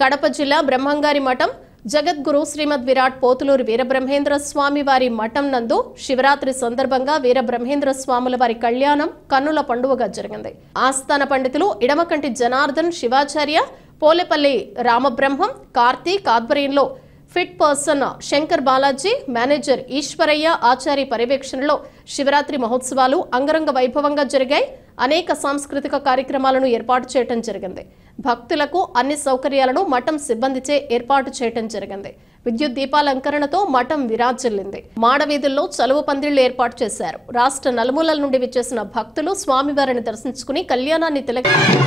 కడప జిల్లా బ్రహ్మంగారి మఠం జగద్గురు శ్రీమద్ విరాట్ పోతులూరు వీరబ్రహ్మేంద్ర స్వామి వారి మఠం నందు శివరాత్రి సందర్భంగా వీరబ్రహ్మేంద్ర స్వాముల వారి కళ్యాణం కన్నుల పండువగా జరిగింది. ఆస్థాన పండితులు ఇడమకంటి జనార్దన్ శివాచార్య, పోలేపల్లి రామబ్రహ్మం, కార్తీక్ ఆధ్వర్యంలో fit person Shankar Balaji, manager Eswaraiah Achari పర్యవేక్షణలో శివరాత్రి మహోత్సవాలు అంగరంగ వైభవంగా జరిగాయి. అనేక సాంస్కృతిక కార్యక్రమాలను ఏర్పాటు చేయడం జరిగింది. భక్తులకు అన్ని సౌకర్యాలను మఠం సిబ్బందిచే ఏర్పాటు చేయడం జరిగింది. విద్యుత్ దీపాలంకరణతో మఠం విరాజిల్లింది. మాడవీధుల్లో చలువ పందిళ్లు ఏర్పాటు చేశారు. రాష్ట్ర నలుమూలల నుండి విచ్చేసిన భక్తులు స్వామివారిని దర్శించుకుని కళ్యాణాన్ని తిలకించారు.